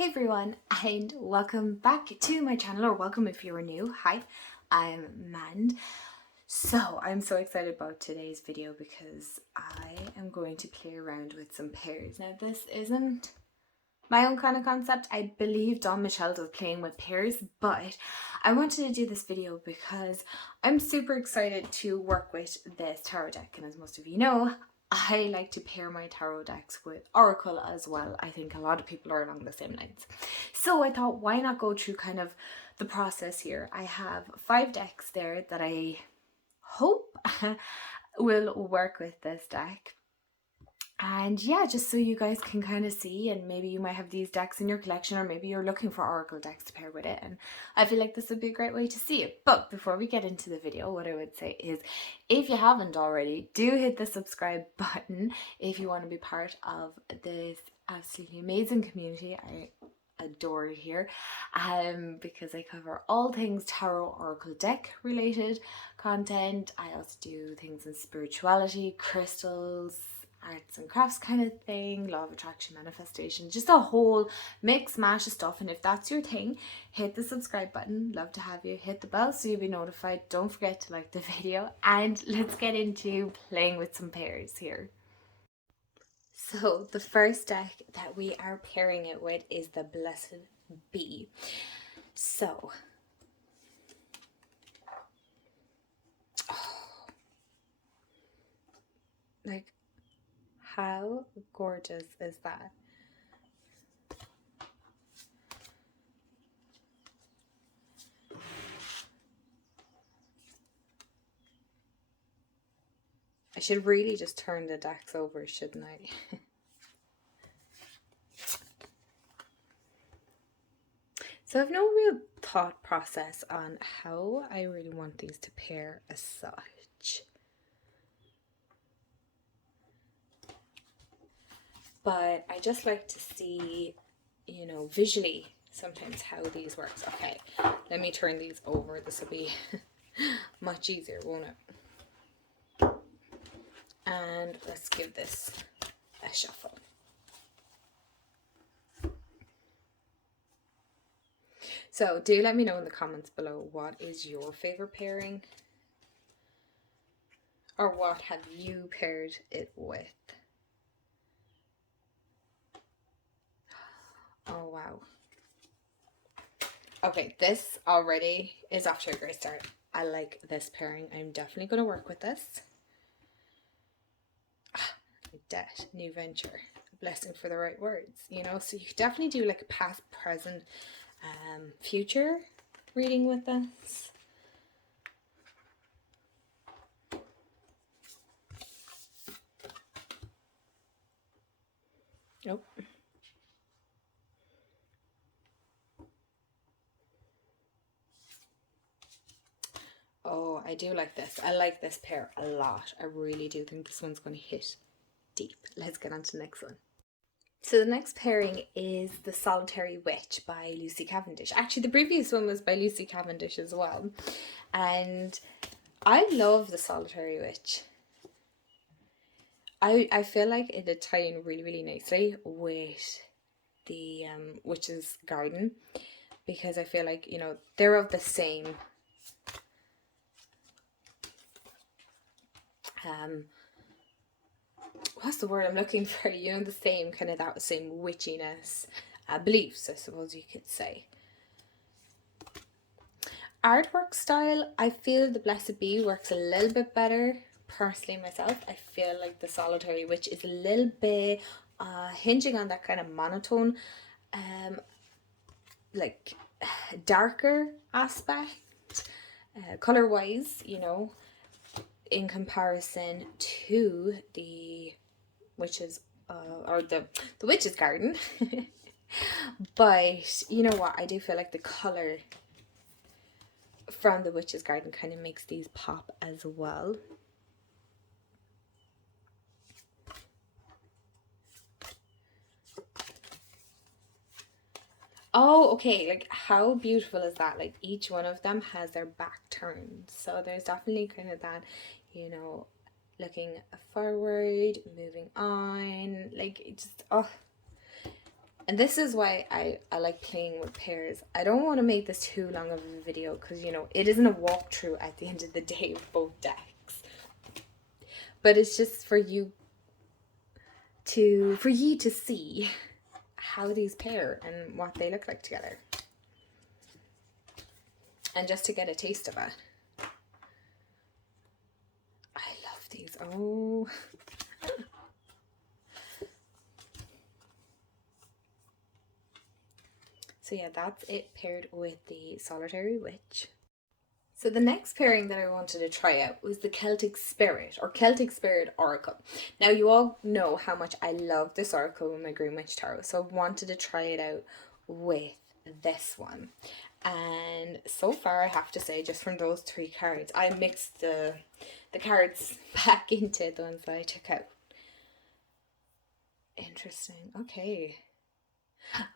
Hey everyone, and welcome back to my channel, or welcome if you're new. Hi, I'm Mand. So I'm so excited about today's video because I am going to play around with some pairs. Now this isn't my own kind of concept. I believe Don Michelle's was playing with pairs, but I wanted to do this video because I'm super excited to work with this tarot deck, and as most of you know, I like to pair my tarot decks with Oracle as well. I think a lot of people are along the same lines. So I thought, why not go through kind of the process here. I have 5 decks there that I hope will work with this deck. And yeah, just so you guys can kind of see, and maybe you might have these decks in your collection, or maybe you're looking for Oracle decks to pair with it, and I feel like this would be a great way to see it. But before we get into the video, what I would say is, if you haven't already, do hit the subscribe button if you want to be part of this absolutely amazing community. I adore it here because I cover all things tarot oracle deck related content. I also do things in spirituality, crystals, arts and crafts kind of thing, law of attraction, manifestation, just a whole mix mash of stuff. And if that's your thing, hit the subscribe button. Love to have you. Hit the bell so you'll be notified. Don't forget to like the video, and let's get into playing with some pairs here. So the first deck that we are pairing it with is the Blessed Bee. So like, how gorgeous is that? I should really just turn the decks over, shouldn't I? So I have no real thought process on how I really want these to pair as such. But I just like to see, you know, visually sometimes how these works. Okay, let me turn these over. This will be much easier, won't it? And let's give this a shuffle. So do let me know in the comments below, what is your favorite pairing? Or what have you paired it with? Oh, wow. Okay, this already is off to a great start. I like this pairing. I'm definitely going to work with this. Debt, new venture, blessing for the right words, you know? So you could definitely do like a past, present, future reading with this. Nope. Oh, I do like this. I like this pair a lot. I really do think this one's going to hit deep. Let's get on to the next one. So the next pairing is The Solitary Witch by Lucy Cavendish. Actually, the previous one was by Lucy Cavendish as well. And I love The Solitary Witch. I feel like it would tie in really, really nicely with the Witch's Garden, because I feel like, you know, they're of the same what's the word I'm looking for, you know, the same kind of, that same witchiness beliefs, I suppose you could say. Artwork style, I feel the Blessed Bee works a little bit better. Personally, myself, I feel like the Solitary Witch is a little bit hinging on that kind of monotone, like darker aspect, color wise, you know, in comparison to the Witch's or the Witch's Garden. But you know what, I do feel like the color from the Witch's Garden kind of makes these pop as well. Oh, okay, like how beautiful is that? Like each one of them has their back turned, so there's definitely kind of that, you know, looking forward, moving on, like it just, oh, And this is why I like playing with pairs. I don't want to make this too long of a video because, you know, it isn't a walkthrough at the end of the day of both decks. But it's just for you to see how these pair and what they look like together. And just to get a taste of it. I love these. Oh. So yeah, that's it paired with the Solitary Witch. So the next pairing that I wanted to try out was the Celtic Spirit or Celtic Spirit Oracle. Now you all know how much I love this oracle with my Green Witch Tarot, so I wanted to try it out with this one. And so far I have to say, just from those three cards, I mixed the cards back into the ones that I took out. Interesting. Okay.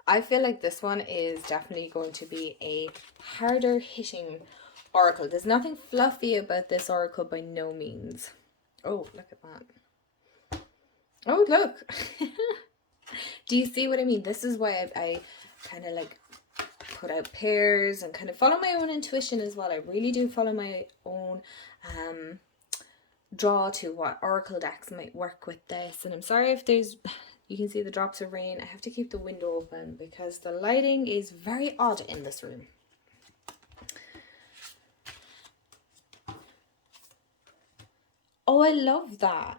I feel like this one is definitely going to be a harder hitting oracle. There's nothing fluffy about this oracle by no means. Oh, look at that. Oh, look. Do you see what I mean? This is why I kind of like put out pairs and kind of follow my own intuition as well. I really do follow my own draw to what oracle decks might work with this. And I'm sorry if there's... You can see the drops of rain. I have to keep the window open because the lighting is very odd in this room. Oh, I love that.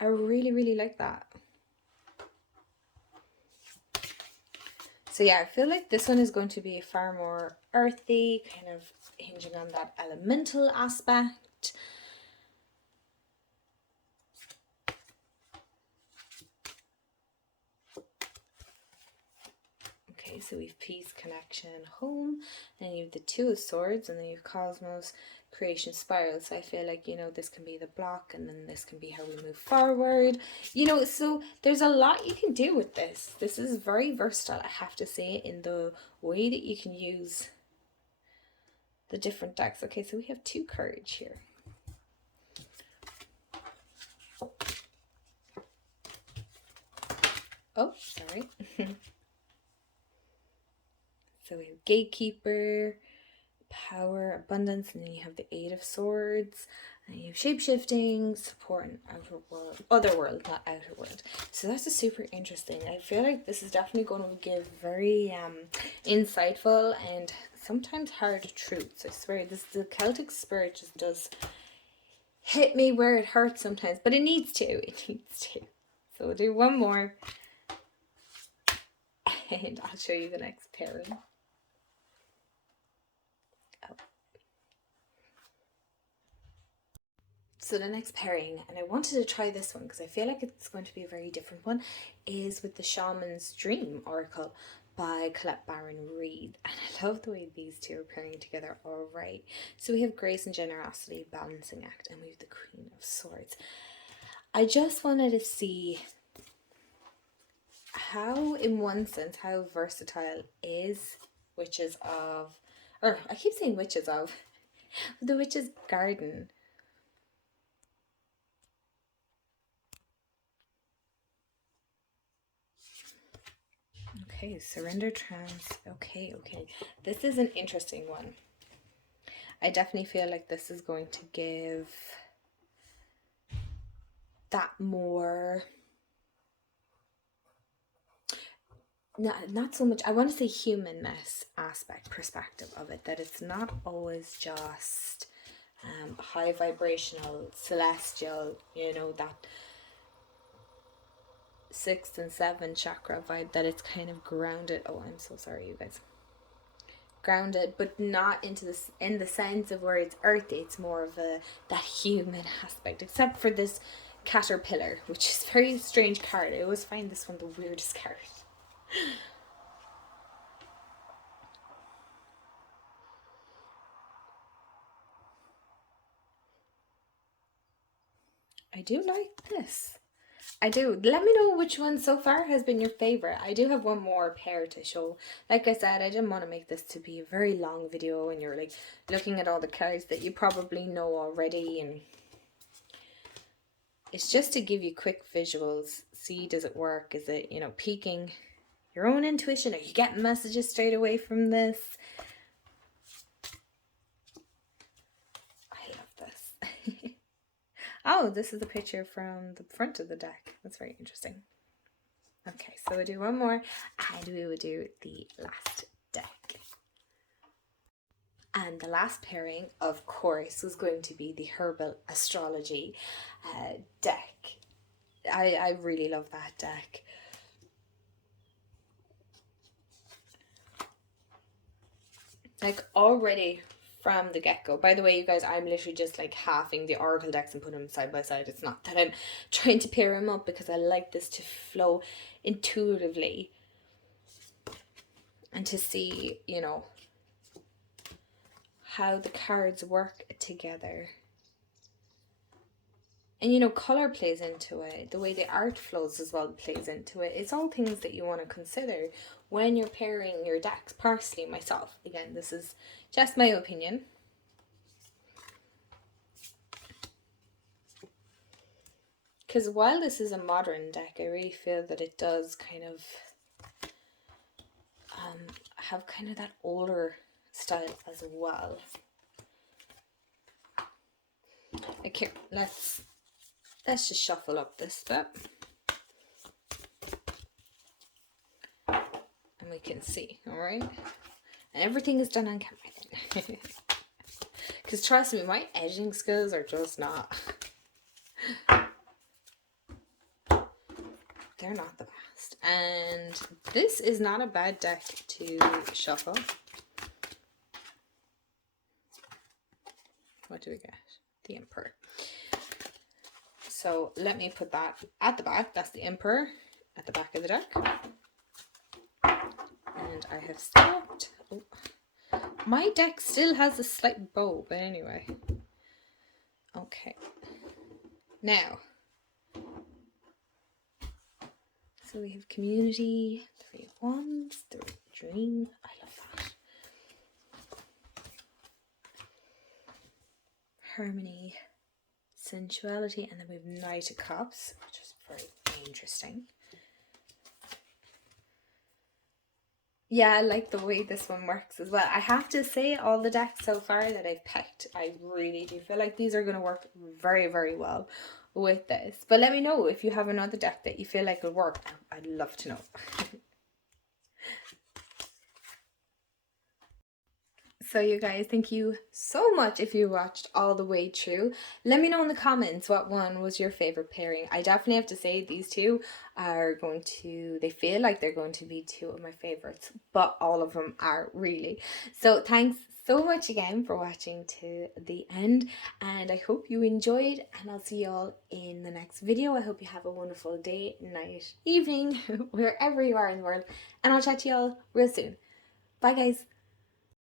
I really, really like that. So yeah, I feel like this one is going to be far more earthy, kind of hinging on that elemental aspect. Okay, so we've peace, connection, home, and you have the Two of Swords, and then you have Cosmos, creation, spiral. So I feel like, you know, this can be the block, and then this can be how we move forward. You know, so there's a lot you can do with this. This is very versatile, I have to say, in the way that you can use the different decks. Okay, so we have two courage here. Oh, sorry. So we have Gatekeeper, Power, Abundance, and then you have the Eight of Swords, and you have Shape-shifting, Support, and Outer World. Other World, not Outer World. So that's a super interesting. I feel like this is definitely going to give very insightful and sometimes hard truths. I swear, the Celtic Spirit just does hit me where it hurts sometimes, but it needs to. It needs to. So we'll do one more, and I'll show you the next pairing. So the next pairing, and I wanted to try this one because I feel like it's going to be a very different one, is with the Shaman's Dream Oracle by Colette Baron Reid. And I love the way these two are pairing together alright. So we have Grace and Generosity, Balancing Act, and we have the Queen of Swords. I just wanted to see how, in one sense, how versatile is Witches of... Or, I keep saying Witches of... the Witch's Garden. Okay, surrender, trance. Okay. This is an interesting one. I definitely feel like this is going to give that more... Not so much, I want to say humanness aspect, perspective of it, that it's not always just high vibrational, celestial, you know, that 6th and 7th chakra vibe, that it's kind of grounded. Oh, I'm so sorry, you guys. Grounded, but not into this in the sense of where it's earthy. It's more of that human aspect, except for this caterpillar, which is a very strange card. I always find this one the weirdest card. I do like this. I do. Let me know which one so far has been your favorite. I do have one more pair to show. Like I said, I didn't want to make this to be a very long video and you're like looking at all the cards that you probably know already, and it's just to give you quick visuals. See, does it work? Is it, you know, piquing your own intuition? Are you getting messages straight away from this? I love this. Oh, this is a picture from the front of the deck. That's very interesting. Okay, so we'll do one more and we will do the last deck. And the last pairing, of course, was going to be the Herbal Astrology deck. I really love that deck. Like already from the get-go. By the way, you guys, I'm literally just like halving the Oracle decks and putting them side by side. It's not that I'm trying to pair them up, because I like this to flow intuitively and to see, you know, how the cards work together. And, you know, color plays into it. The way the art flows as well plays into it. It's all things that you want to consider when you're pairing your decks. Personally, myself, again, this is just my opinion. Because while this is a modern deck, I really feel that it does kind of have kind of that older style as well. Okay, let's just shuffle up this bit. And we can see, all right? And everything is done on camera then. Because trust me, my editing skills are just not... They're not the best. And this is not a bad deck to shuffle. What do we get? The Emperor. So let me put that at the back. That's the Emperor at the back of the deck. And I have stopped. Oh. My deck still has a slight bow, but anyway. Okay. Now. So we have Community, 3 of Wands, 3 Dream. I love that. Harmony, Sensuality, and then we have Knight of Cups, which is very interesting. Yeah, I like the way this one works as well. I have to say, all the decks so far that I've picked, I really do feel like these are going to work very, very well with this. But let me know if you have another deck that you feel like will work. I'd love to know. So you guys, thank you so much if you watched all the way through. Let me know in the comments what one was your favorite pairing. I definitely have to say these two are they feel like they're going to be two of my favorites, but all of them are really. So thanks so much again for watching to the end, and I hope you enjoyed, and I'll see you all in the next video. I hope you have a wonderful day, night, evening, wherever you are in the world, and I'll chat to you all real soon. Bye guys.